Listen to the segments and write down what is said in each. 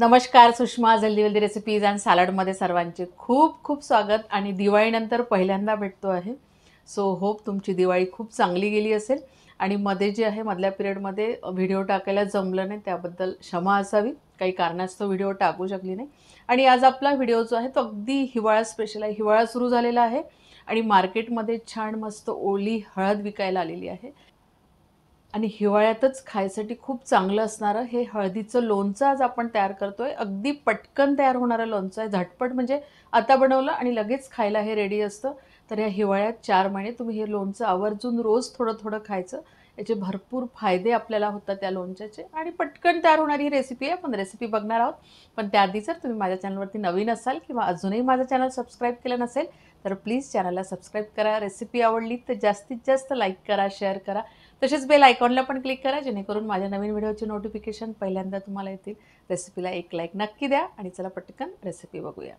नमस्कार, सुषमा जल्दी recipes and सॅलडमध्ये सर्वांचे खूप खूप स्वागत. आणि दिवाळीनंतर पहिल्यांदा भेटतो आहे. सो होप तुमची दिवाळी खूप चांगली गेली असेल. आणि मध्ये जे आहे मधल्या पिरियडमध्ये व्हिडिओ टाकायला जमलं नाही, त्याबद्दल क्षमा असावी. काही कारणास्तव व्हिडिओ टाकू शकली नाही. आणि आज आपला व्हिडिओ जो आहे तो अगदी हिवाळा स्पेशल आहे. हिवाळा सुरू झालेला आहे आणि मार्केटमध्ये छान मस्त ओली हळद विकायला आलेली आहे. आणि हिवाळ्यातच खायसाठी खूप चांगलं असणारं हे हळदीचं लोणचं आज आपण तयार करतोय. अगदी पटकन तयार होणारं लोणचं आहे. झटपट म्हणजे आता बनवलं आणि लगेच खायला हे रेडी असतं. तर या हिवाळ्यात 4 महिने तुम्ही हे लोणचं आवर्जून रोज थोडं थोडं खायचं. याचे भरपूर फायदे आपल्याला होतात त्या लोणच्याचे. आणि पटकन तयार होणारी ही रेसिपी आहे. आपण रेसिपी बघणार आहोत. पण त्याआधी जर तुम्ही माझ्या चॅनलवरती नवीन असाल किंवा अजूनही माझं चॅनल सबस्क्राईब केलं नसेल तर प्लीज चॅनलला सबस्क्राईब करा. रेसिपी आवडली तर जास्तीत जास्त लाईक करा, शेअर करा. तसेच बेल आयकॉनला पण क्लिक करा, जेणेकरून माझ्या नवीन व्हिडिओचे नोटिफिकेशन पहिल्यांदा तुम्हाला येतील. रेसिपीला एक लाईक नक्की द्या आणि चला पटकन रेसिपी बघूया.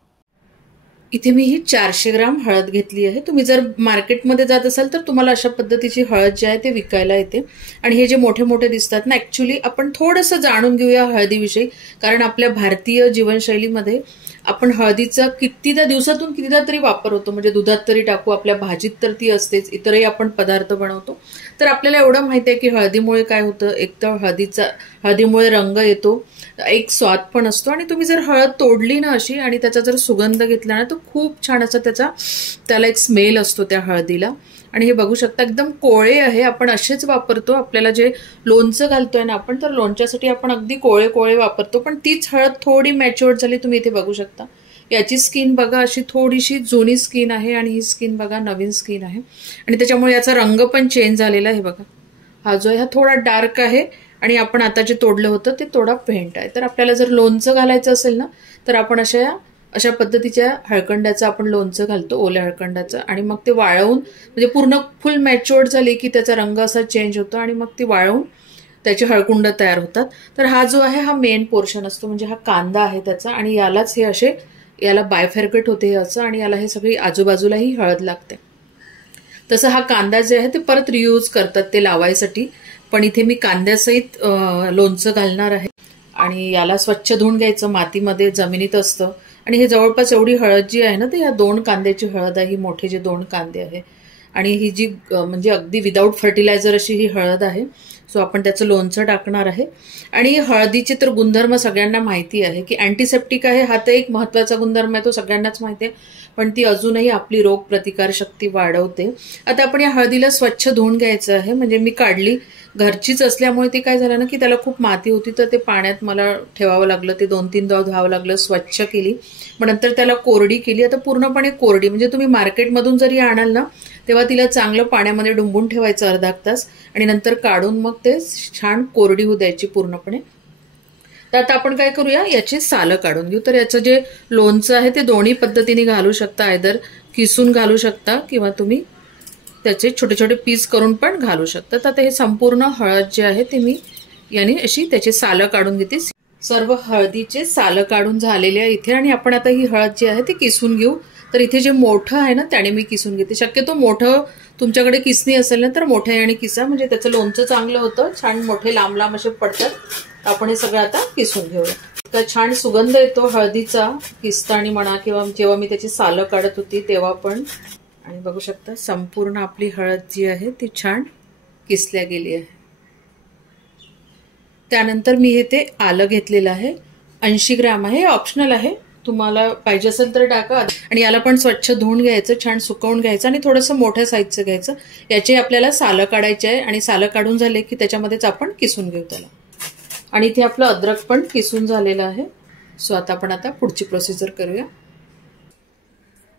इथे मी ही 400 ग्राम हळद घेतली आहे. तुम्ही जर मार्केटमध्ये जात असाल तर तुम्हाला अशा पद्धतीची हळद जी आहे ते विकायला येते. आणि हे जे मोठे मोठे दिसतात ना, ॲक्च्युली आपण थोडंसं जाणून घेऊया हळदीविषयी. कारण आपल्या भारतीय जीवनशैलीमध्ये आपण हळदीचा कितीदा दिवसातून कितीदा तरी वापर होतो. म्हणजे दुधात तरी टाकू, आपल्या भाजीत तर ती असतेच, इतरही आपण पदार्थ बनवतो. तर आपल्याला एवढं माहिती आहे की हळदीमुळे काय होतं, एक तर हळदीमुळे रंग येतो, एक स्वाद पण असतो. आणि तुम्ही जर हळद तोडली ना अशी आणि त्याचा जर सुगंध घेतला ना तर खूप छान असा त्याला एक स्मेल असतो त्या हळदीला. आणि हे बघू शकता एकदम कोळे आहे. आपण असेच वापरतो. आपल्याला जे लोणचं घालतोय ना आपण, तर लोणच्यासाठी आपण अगदी कोळे कोळे वापरतो. पण तीच हळद थोडी मॅच्युअर्ड झाली. तुम्ही इथे बघू शकता याची स्किन बघा, अशी थोडीशी जुनी स्किन आहे आणि ही स्किन बघा नवीन स्किन आहे. आणि त्याच्यामुळे याचा रंग पण चेंज झालेला आहे. बघा हा जो आहे हा थोडा डार्क आहे आणि आपण आता जे तोडलं होतं ते थोडा फेंट आहे. तर आपल्याला जर लोणचं घालायचं असेल ना तर आपण अशा पद्धतीच्या हळकंड्याचं आपण लोणचं घालतो, ओल्या हळकंड्याचं. आणि मग ते वाळवून, म्हणजे पूर्ण फुल मॅच्युअर्ड झाली की त्याचा रंग असा चेंज होतो आणि मग ती वाळवून त्याची हळकुंड तयार होतात. तर हा जो आहे हा मेन पोर्शन असतो, म्हणजे हा कांदा आहे त्याचा. आणि यालाच हे याला बायफेरकेट होते याचं, आणि याला हे सगळी आजूबाजूलाही हळद लागते. तसं हा कांदा जे आहे ते परत रियूज करतात ते लावायसाठी. पण इथे मी कांद्यासहित लोणचं घालणार आहे. आणि याला स्वच्छ धुवून घ्यायचं, मातीमध्ये जमिनीत असतं. आणि हे जवळपास एवढी हळद जी आहे ना, ते ह्या 2 कांद्याची हळद आहे. ही मोठे जे 2 कांदे आहे. आणि ही जी म्हणजे अगदी विदाऊट फर्टिलायझर अशी ही हळद आहे. सो आपण त्याचं लोणचं टाकणार आहे. आणि हळदीचे तर गुणधर्म सगळ्यांना माहिती आहे की अँटीसेप्टिक आहे. हा तर एक महत्वाचा गुणधर्म आहे, तो सगळ्यांनाच माहिती आहे. पण ती अजूनही आपली रोग प्रतिकार शक्ती वाढवते. आता आपण या हळदीला स्वच्छ धुवून घ्यायचं आहे. म्हणजे मी काढली, घरचीच असल्यामुळे ती काय झालं ना की त्याला खूप माती होती, तर ते पाण्यात मला ठेवावं लागलं. ते 2-3 धुवावं लागलं. स्वच्छ केली, मग नंतर त्याला कोरडी केली. आता पूर्णपणे कोरडी, म्हणजे तुम्ही मार्केटमधून जरी आणाल ना तेव्हा तिला चांगलं पाण्यामध्ये डुंबून ठेवायचं अर्धा तास. आणि नंतर काढून मग ते छान कोरडी होऊ द्यायची पूर्णपणे. तर आता आपण काय करूया, याची सालं काढून घेऊ. तर याचं जे लोणचं आहे ते दोन्ही पद्धतीने घालू शकता. आयदर किसून घालू शकता किंवा तुम्ही त्याचे छोटे छोटे पीस करून पण घालू शकता. तर आता हे संपूर्ण हळद जे आहे ते मी याने अशी त्याची सालं काढून घेते. सर्व हळदीचे सालं काढून झालेले आहे इथे. आणि आपण आता ही हळद जी आहे ती किसून घेऊ. तर इथे जे मोठं आहे ना त्याने मी किसून घेते. शक्यतो मोठं तुमच्याकडे किसणी असेल ना तर मोठ्या याने किसा, म्हणजे त्याचं लोणचं चांगलं होतं. छान मोठे लांब लांब असे पडतात. आपण हे सगळं आता किसून घेऊया. तर छान सुगंध येतो हळदीचा किसताना म्हणा किंवा जेव्हा मी त्याची सालं काढत होती तेव्हा पण. आणि बघू शकता संपूर्ण आपली हळद जी आहे ती छान किसल्या गेली आहे. त्यानंतर मी हे ते आलं घेतलेलं आहे, 80 ग्राम आहे. ऑप्शनल आहे, तुम्हाला पाहिजे असेल तर टाका. आणि याला पण स्वच्छ धुवून घ्यायचं, छान सुकवून घ्यायचं आणि थोडंसं मोठ्या साईजचं घ्यायचं. याचे आपल्याला सालं काढायचे आहे. आणि सालं काढून झाले की त्याच्यामध्येच आपण किसून घेऊ त्याला. आणि इथे आपलं अद्रक पण किसून झालेलं आहे. सो आता आपण पुढची प्रोसिजर करूया.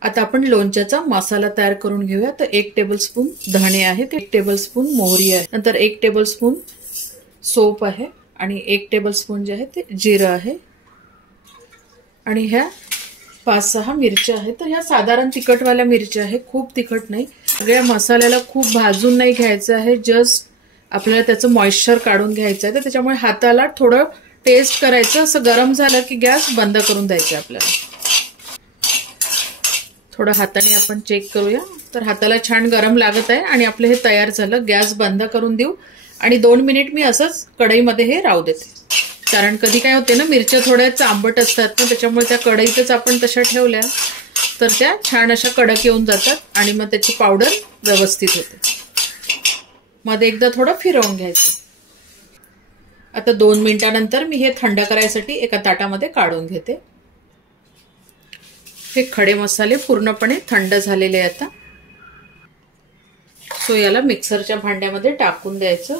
आता आपण लोणच्याचा मसाला तयार करून घेऊया. तर 1 टेबलस्पून धणे आहेत, 1 टेबलस्पून मोहरी आहे, नंतर 1 टेबलस्पून सोप आहे आणि 1 टेबलस्पून जे आहे ते जिरं आहे. आणि ह्या 5-6 मिरच्या आहेत. तर ह्या साधारण तिखटवाल्या मिरच्या आहे, खूप तिखट नाही. सगळ्या मसाल्याला खूप भाजून नाही घ्यायचं आहे, जस्ट आपल्याला त्याचं मॉइश्चर काढून घ्यायचं आहे. तर त्याच्यामुळे हाताला थोडं टेस्ट करायचं. असं गरम झालं की गॅस बंद करून द्यायचं आपल्याला. थोडं हाताने आपण चेक करूया. तर हाताला छान गरम लागत आहे आणि आपलं हे तयार झालं. गॅस बंद करून देऊ आणि 2 मिनिट मी असंच कढईमध्ये हे राहू देते. कारण कधी काय होते ना, मिरच्या थोड्या आंबट असतात ना, त्याच्यामुळे त्या कढईतच आपण तशा ठेवल्या तर त्या छान अशा कडक येऊन जातात आणि मग त्याची पावडर व्यवस्थित होते. मध्ये एकदा थोडं फिरवून घ्यायचं. आता 2 मिनिटांनंतर मी हे थंड करायसाठी एका ताटामध्ये काढून घेते. हे खडे मसाले पूर्णपणे थंड झालेले आहे आता. सो याला मिक्सरच्या भांड्यामध्ये टाकून द्यायचं.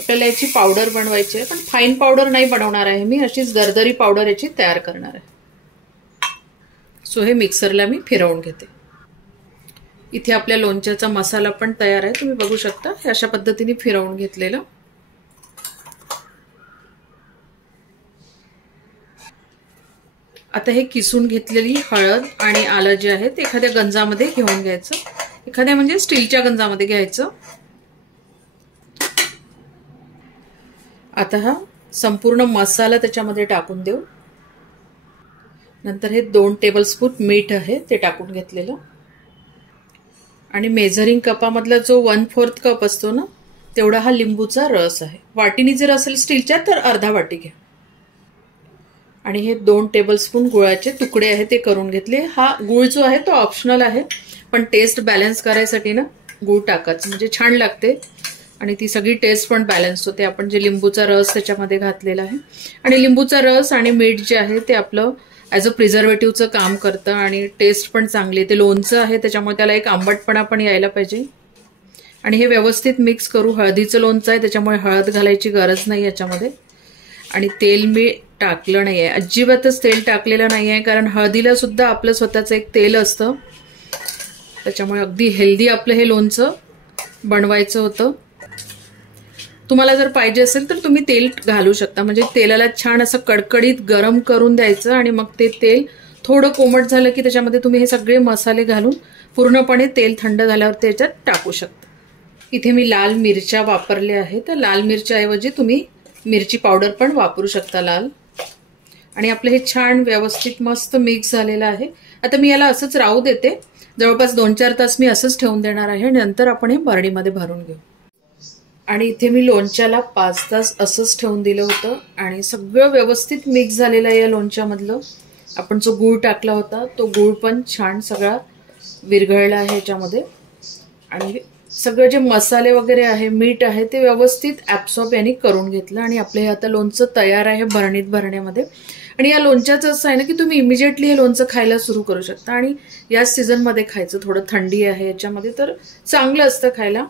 आपल्याला याची पावडर बनवायची आहे, पण फाईन पावडर नाही बनवणार आहे मी, अशीच दरदरी पावडर याची तयार करणार आहे. सो हे मिक्सरला मी फिरवून घेते. इथे आपल्या लोणच्याचा मसाला पण तयार आहे, तुम्ही बघू शकता. हे अशा पद्धतीने फिरवून घेतलेलं. आता हे किसून घेतलेली हळद आणि आलं जे आहे ते एखाद्या गंजामध्ये घेऊन घ्यायचं. एखाद्या म्हणजे स्टीलच्या गंजामध्ये घ्यायचं. आता हा संपूर्ण मसाला त्याच्यामध्ये टाकून देऊ. नंतर हे 2 टेबलस्पून मीठ आहे ते टाकून घेतलेलं. आणि मेजरिंग कपामधला जो 1/4 कप असतो ना, तेवढा हा लिंबूचा रस आहे. वाटीनी जर असेल स्टीलच्या तर अर्धा वाटी घ्या. आणि हे 2 टेबलस्पून गुळाचे तुकडे आहे ते करून घेतले. हा गुळ जो आहे तो ऑप्शनल आहे, पण टेस्ट बॅलन्स करायसाठी ना गुळ टाकायचं, म्हणजे छान लागते आणि ती सगळी टेस्ट पण बॅलन्स होते. आपण जे लिंबूचा रस त्याच्यामध्ये घातलेला आहे आणि लिंबूचा रस आणि मीठ जे आहे ते आपलं ॲज अ प्रिझर्वेटिव्हचं काम करतं आणि टेस्ट पण चांगली. ते लोणचं आहे त्याच्यामुळे त्याला एक आंबटपणा पण यायला पाहिजे. आणि हे व्यवस्थित मिक्स करू. हळदीचं लोणचं आहे त्याच्यामुळे हळद घालायची गरज नाही याच्यामध्ये. आणि तेल मी टाकलं नाही आहे, अजिबातच तेल टाकलेलं नाही आहे, कारण हळदीला सुद्धा आपलं स्वतःचं एक तेल असतं. त्याच्यामुळे अगदी हेल्दी आपलं हे लोणचं बनवायचं होतं. तुम्हाला जर पाहिजे असेल तर तुम्ही तेल घालू शकता, म्हणजे तेलाला छान असं कडकडीत गरम करून द्यायचं आणि मग ते तेल थोडं कोमट झालं की त्याच्यामध्ये तुम्ही हे सगळे मसाले घालून पूर्णपणे तेल थंड झाल्यावर त्याच्यात टाकू शकता. इथे मी लाल मिरच्या वापरल्या आहेत, तर लाल मिरच्याऐवजी तुम्ही मिरची पावडर पण वापरू शकता लाल. आणि आपलं हे छान व्यवस्थित मस्त मिक्स झालेलं आहे. आता मी याला असंच राहू देते, जवळपास 2-4 तास मी असंच ठेवून देणार आहे. नंतर आपण हे बरणीमध्ये भरून घेऊ. आणि इथे मी लोणच्याला 5 तास असंच ठेवून दिलं होतं आणि सगळं व्यवस्थित मिक्स झालेलं आहे. या लोणच्यामधलं आपण जो गूळ टाकला होता तो गूळ पण छान सगळा विरघळला आहे ह्याच्यामध्ये. आणि सगळे जे मसाले वगैरे आहे, मीठ आहे, ते व्यवस्थित ॲब्सॉर्ब यांनी करून घेतलं. आणि आपलं हे आता लोणचं तयार आहे बरणीत भरण्यामध्ये. आणि या लोणच्याचं असं आहे ना की तुम्ही इमिजिएटली हे लोणचं खायला सुरू करू शकता. आणि या सीझनमध्ये खायचं, थोडं थंडी आहे याच्यामध्ये तर चांगलं असतं खायला,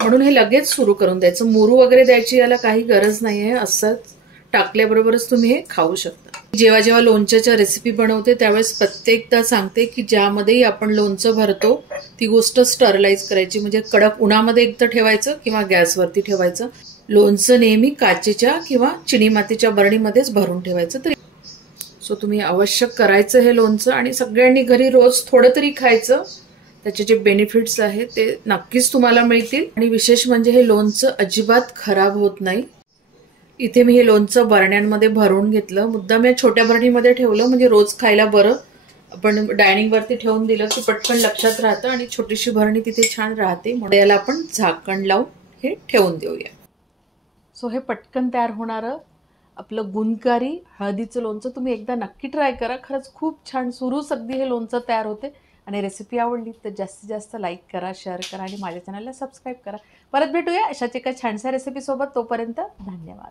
म्हणून हे लगेच सुरू करून द्यायचं. मुरू वगैरे द्यायची याला काही गरज नाही आहे, असंच टाकल्याबरोबरच तुम्ही हे खाऊ शकता. जेव्हा जेव्हा लोणच्याच्या रेसिपी बनवते त्यावेळेस प्रत्येकदा सांगते की ज्यामध्येही आपण लोणचं भरतो ती गोष्ट स्टरलाइज करायची, म्हणजे कडक उन्हामध्ये एकतर ठेवायचं किंवा गॅसवरती ठेवायचं. लोणचं नेहमी काचेच्या किंवा चिनी मातीच्या बरणीमध्येच भरून ठेवायचं. तर सो तुम्ही अवश्य करायचं हे लोणचं आणि सगळ्यांनी घरी रोज थोडं तरी खायचं. त्याचे जे बेनिफिट्स आहेत ते नक्कीच तुम्हाला मिळतील. आणि विशेष म्हणजे हे लोणचं अजिबात खराब होत नाही. इथे मी हे लोणचं बरण्यांमध्ये भरून घेतलं. मुद्दाम या छोट्या बरणीमध्ये ठेवलं म्हणजे रोज खायला बरं. आपण डायनिंगवरती ठेवून दिलं की पटकन लक्षात राहतं आणि छोटीशी भरणी तिथे छान राहते. म्हणून याला आपण झाकण लावून हे ठेवून देऊया. सो हे पटकन तयार होणारं आपलं गुणकारी हळदीचं लोणचं तुम्ही एकदा नक्की ट्राय करा. खरंच खूप छान सुरूच अगदी हे लोणचं तयार होते. आणि रेसिपी आवडली तर जास्तीत जास्त लाईक करा, शेअर करा आणि माझ्या चॅनलला सबस्क्राईब करा. परत भेटूया अशाच एका छानशा रेसिपीसोबत. तोपर्यंत धन्यवाद.